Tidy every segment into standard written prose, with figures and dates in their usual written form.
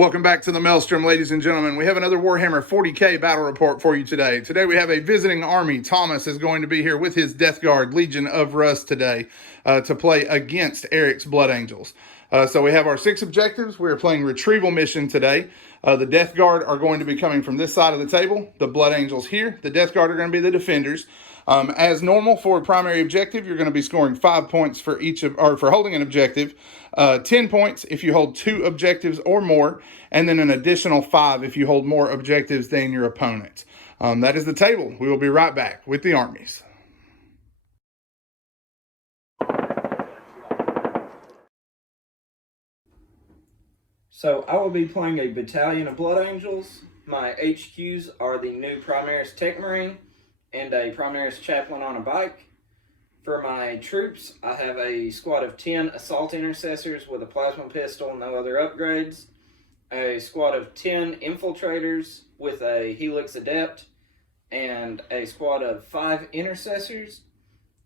Welcome back to the Maelstrom, ladies and gentlemen. We have another Warhammer 40K battle report for you today. Today we have a visiting army. Thomas is going to be here with his Death Guard, Legion of Rust today, to play against Eric's Blood Angels. So we have our 6 objectives. We are playing retrieval mission today. The Death Guard are going to be coming from this side of the table. The Blood Angels here. The Death Guard are going to be the defenders. As normal for a primary objective, you're going to be scoring 5 points for each of, or for holding an objective, 10 points if you hold 2 objectives or more, and then an additional 5 if you hold more objectives than your opponent. That is the table. We will be right back with the armies. So I will be playing a battalion of Blood Angels. My HQs are the new Primaris Tech Marine and a Primaris Chaplain on a bike. For my troops, I have a squad of 10 Assault Intercessors with a Plasma Pistol, no other upgrades. A squad of 10 Infiltrators with a Helix Adept, and a squad of 5 Intercessors.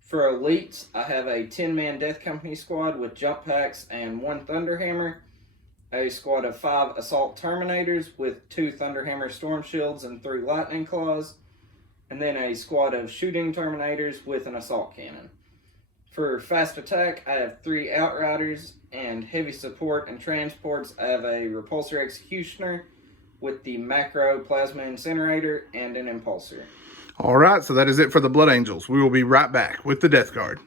For Elites, I have a 10-man Death Company squad with Jump Packs and 1 Thunderhammer. A squad of 5 Assault Terminators with 2 Thunderhammer Storm Shields and 3 Lightning Claws. And then a squad of Shooting Terminators with an Assault Cannon. For Fast Attack, I have 3 Outriders, and Heavy Support and Transports, I have a Repulsor Executioner with the Macro Plasma Incinerator and an Impulsor. All right, so that is it for the Blood Angels. We will be right back with the Death Guard.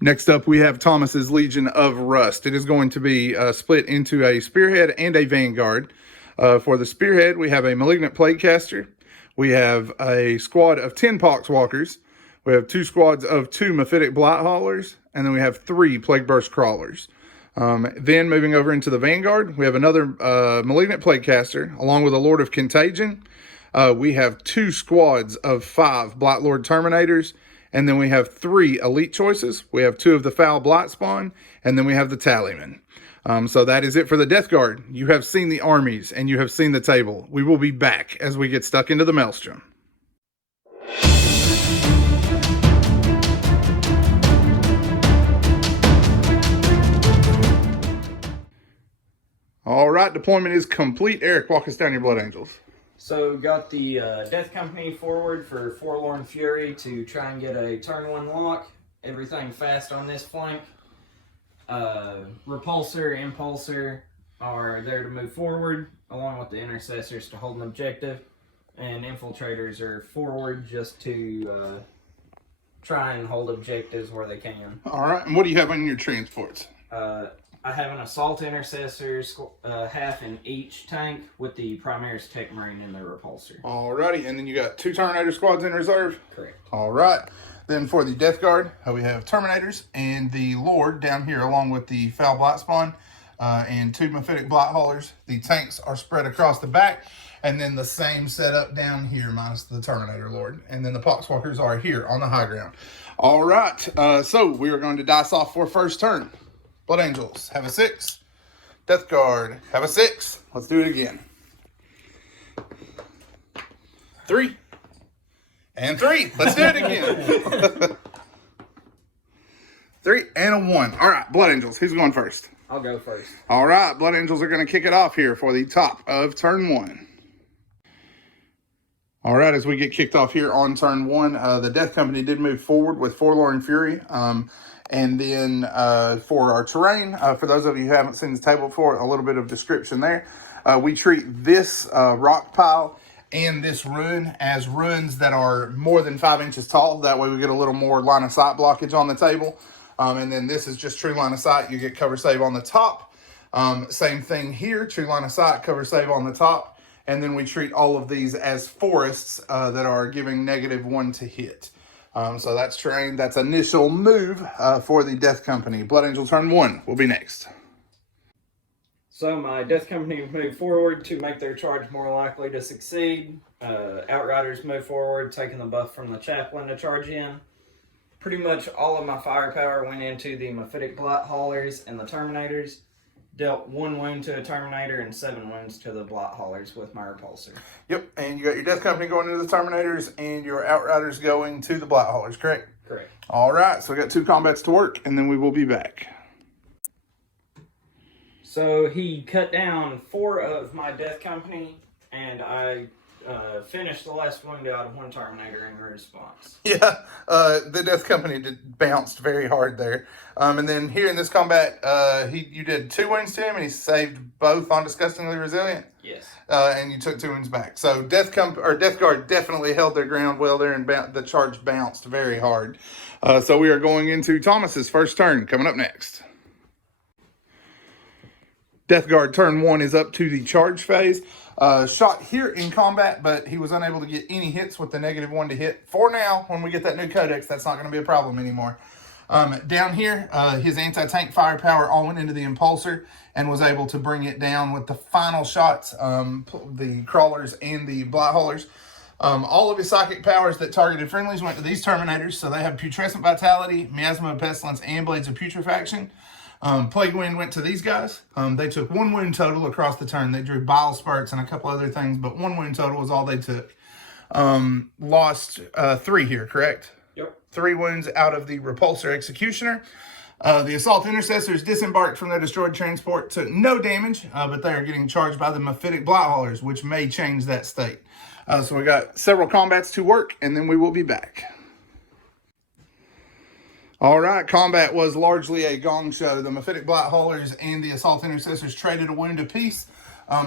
Next up, we have Thomas's Legion of Rust. It is going to be split into a Spearhead and a Vanguard. For the Spearhead, we have a Malignant Plaguecaster. We have a squad of 10 Poxwalkers. We have 2 squads of 2 Mephitic Blight Haulers. And then we have 3 Plague Burst Crawlers. Then moving over into the Vanguard, we have another Malignant Plaguecaster, along with a Lord of Contagion. We have 2 squads of 5 Blight Lord Terminators. And then we have 3 elite choices. We have 2 of the Foul Blight Spawn, and then we have the Tallyman. So that is it for the Death Guard. You have seen the armies, and you have seen the table. We will be back as we get stuck into the Maelstrom. All right, deployment is complete. Eric, walk us down your Blood Angels. So got the Death Company forward for Forlorn Fury to try and get a turn 1 lock. Everything fast on this flank. Repulsor, Impulsor are there to move forward, along with the Intercessors to hold an objective. And Infiltrators are forward just to try and hold objectives where they can. All right, and what do you have on your transports? I have an Assault Intercessor, half in each tank, with the Primaris Tech Marine and the Repulsor. Alrighty, and then you got 2 Terminator squads in reserve? Correct. Alright, then for the Death Guard, we have Terminators and the Lord down here, along with the Foul Blight Spawn, and 2 Mephitic Blight Haulers. The tanks are spread across the back, and then the same setup down here, minus the Terminator Lord. And then the Poxwalkers are here on the high ground. Alright, so we are going to dice off for first turn. Blood Angels, have a 6. Death Guard, have a 6. Let's do it again. 3. And 3. Let's do it again. 3 and a 1. All right, Blood Angels, who's going first? I'll go first. All right, Blood Angels are going to kick it off here for the top of turn 1. All right, as we get kicked off here on turn 1, the Death Company did move forward with Forlorn Fury. And then for our terrain, for those of you who haven't seen this table before, a little bit of description there. We treat this rock pile and this ruin as ruins that are more than 5 inches tall. That way we get a little more line of sight blockage on the table. And then this is just true line of sight. You get cover save on the top. Same thing here, true line of sight, cover save on the top. And then we treat all of these as forests that are giving -1 to hit. So that's terrain. That's initial move for the Death Company. Blood Angel turn 1 will be next. So my Death Company move forward to make their charge more likely to succeed. Outriders move forward, taking the buff from the Chaplain to charge in. Pretty much all of my firepower went into the Mephitic Blight Haulers and the Terminators. Dealt 1 wound to a Terminator and 7 wounds to the Blight Haulers with my Repulsor. Yep, and you got your Death Company going into the Terminators and your Outriders going to the Blight Haulers, correct? Correct. All right, so we got 2 combats to work, and then we will be back. So he cut down 4 of my Death Company, and I finished the last wound out of 1 Terminator in response. Yeah, the Death Company bounced very hard there. And then here in this combat, you did 2 wounds to him, and he saved both on Disgustingly Resilient. Yes. And you took 2 wounds back. So Death Guard definitely held their ground well there, and the charge bounced very hard. So we are going into Thomas's first turn coming up next. Death Guard turn 1 is up to the charge phase. Shot here in combat, but he was unable to get any hits with the -1 to hit. For now, when we get that new Codex, that's not going to be a problem anymore. Down here, his anti-tank firepower all went into the Impulsor and was able to bring it down with the final shots, the Crawlers and the Blight Haulers. All of his psychic powers that targeted friendlies went to these Terminators, so they have Putrescent Vitality, Miasma of Pestilence, and Blades of Putrefaction. Plague Wind went to these guys. They took 1 wound total across the turn. They drew Bile Spurts and a couple other things, but 1 wound total was all they took. Lost 3 here, correct? Yep. 3 wounds out of the Repulsor Executioner. The Assault Intercessors disembarked from their destroyed transport, took no damage, but they are getting charged by the Mephitic Blight Haulers, which may change that state. So we got several combats to work, and then we will be back. All right, combat was largely a gong show. The Mephitic Blight Haulers and the Assault Intercessors traded a wound apiece.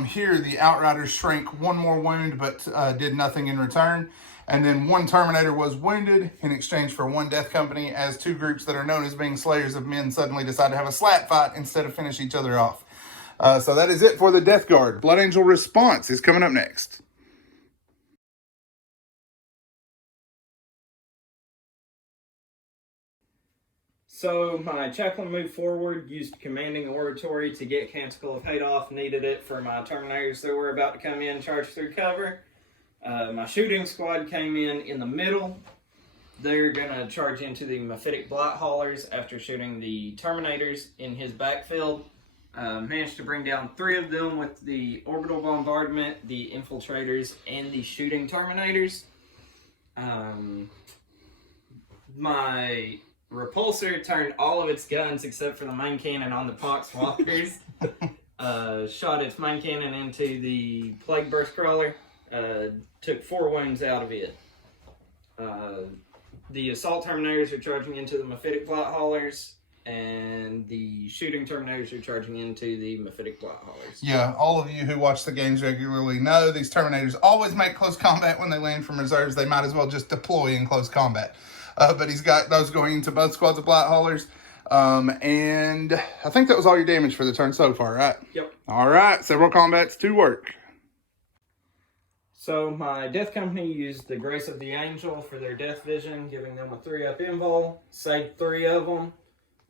Here, the Outriders shrank 1 more wound, but did nothing in return. And then 1 Terminator was wounded in exchange for 1 Death Company, as 2 groups that are known as being Slayers of Men suddenly decide to have a slap fight instead of finish each other off. So that is it for the Death Guard. Blood Angel Response is coming up next. So my chaplain moved forward, used Commanding Oratory to get Canticle of Hate off, needed it for my Terminators that were about to come in, charge through cover. My shooting squad came in the middle. They're going to charge into the Mephitic Blight Haulers after shooting the Terminators in his backfield. Managed to bring down 3 of them with the Orbital Bombardment, the Infiltrators, and the Shooting Terminators. My Repulsor turned all of its guns except for the main cannon on the Pox Walkers. Shot its main cannon into the Plague Burst Crawler. Took 4 wounds out of it. The Assault Terminators are charging into the Mephitic Blight Haulers, and the Shooting Terminators are charging into the Mephitic Blight Haulers. Yeah, all of you who watch the games regularly know these Terminators always make close combat when they land from reserves. They might as well just deploy in close combat. But he's got those going into both squads of Blight Haulers. And I think that was all your damage for the turn so far, right? Yep. All right, several combats to work. So my Death Company used the Grace of the Angel for their Death Vision, giving them a 3-up invul. Saved 3 of them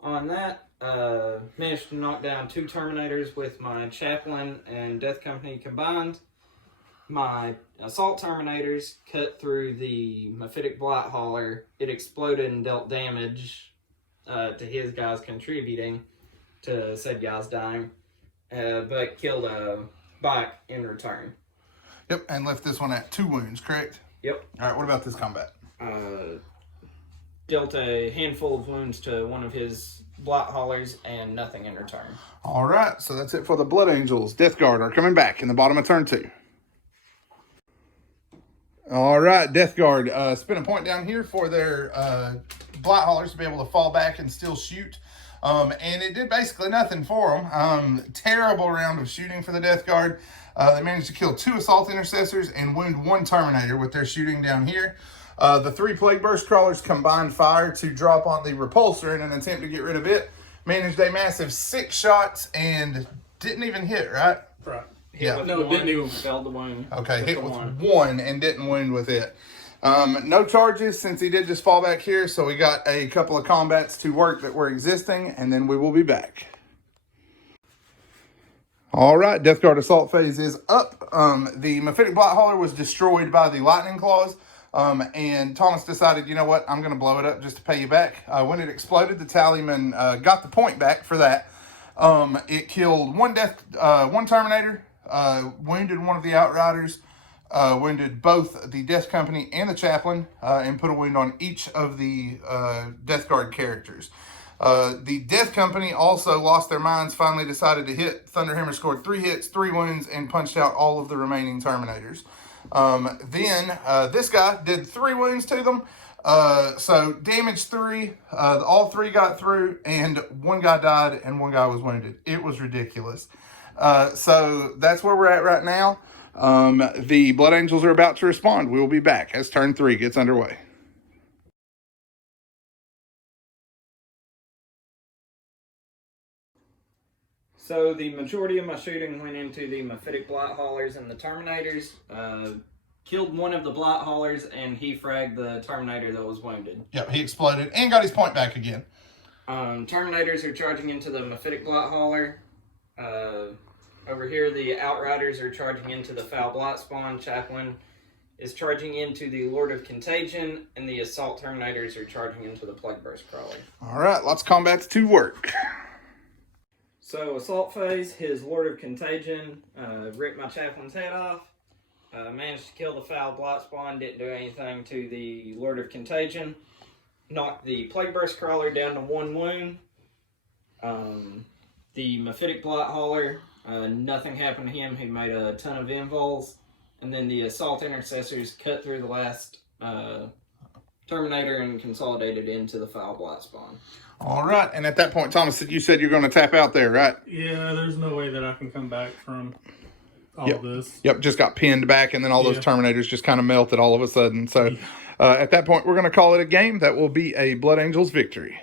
on that. Managed to knock down 2 Terminators with my Chaplain and Death Company combined. My Assault Terminators cut through the Mephitic Blight Hauler. It exploded and dealt damage to his guys contributing to said guys dying, but killed a bike in return. Yep, and left this one at 2 wounds, correct? Yep. All right, what about this combat? Dealt a handful of wounds to one of his Blight Haulers and nothing in return. All right, so that's it for the Blood Angels. Death Guard are coming back in the bottom of turn 2. All right, Death Guard, spin a point down here for their Blight Haulers to be able to fall back and still shoot. And it did basically nothing for them. Terrible round of shooting for the Death Guard. They managed to kill 2 Assault Intercessors and wound 1 Terminator with their shooting down here. The 3 Plague Burst Crawlers combined fire to drop on the Repulsor in an attempt to get rid of it. Managed a massive 6 shots and didn't even hit, right? Right. Yeah. No, it didn't even fail the wound. Okay, hit with 1 and didn't wound with it. No charges since he did just fall back here, so we got a couple of combats to work that were existing, and then we will be back. All right, Death Guard Assault phase is up. The Mephitic Blight Hauler was destroyed by the Lightning Claws, and Thomas decided, you know what, I'm going to blow it up just to pay you back. When it exploded, the Tallyman got the point back for that. It killed 1 Terminator, wounded 1 of the Outriders, wounded both the Death Company and the Chaplain, and put a wound on each of the Death Guard characters. The Death Company also lost their minds, finally decided to hit. Thunderhammer scored 3 hits, 3 wounds, and punched out all of the remaining Terminators. Then this guy did 3 wounds to them. So damage 3, all 3 got through, and 1 guy died and 1 guy was wounded. It was ridiculous. So that's where we're at right now. The Blood Angels are about to respond. We will be back as turn 3 gets underway. So the majority of my shooting went into the Mephitic Blight Haulers and the Terminators. Killed one of the Blight Haulers, and he fragged the Terminator that was wounded. Yep, he exploded and got his point back again. Terminators are charging into the Mephitic Blight Hauler. Over here, the Outriders are charging into the Foul Blight Spawn. Chaplain is charging into the Lord of Contagion, and the Assault Terminators are charging into the Plague Burst Crawler. All right, lots of combats to work. So, Assault phase, his Lord of Contagion ripped my Chaplain's head off. Managed to kill the Foul Blight Spawn, didn't do anything to the Lord of Contagion. Knocked the Plague Burst Crawler down to 1 wound. The Mephitic Blight Hauler, nothing happened to him. He made a ton of invols. And then the Assault Intercessors cut through the last Terminator and consolidated into the Foul Blight Spawn. All right, and at that point, Thomas, you said you're going to tap out there, right? Yeah, there's no way that I can come back from all this. Yep, just got pinned back, and then all those Terminators just kind of melted all of a sudden. So at that point, we're going to call it a game. That will be a Blood Angels victory.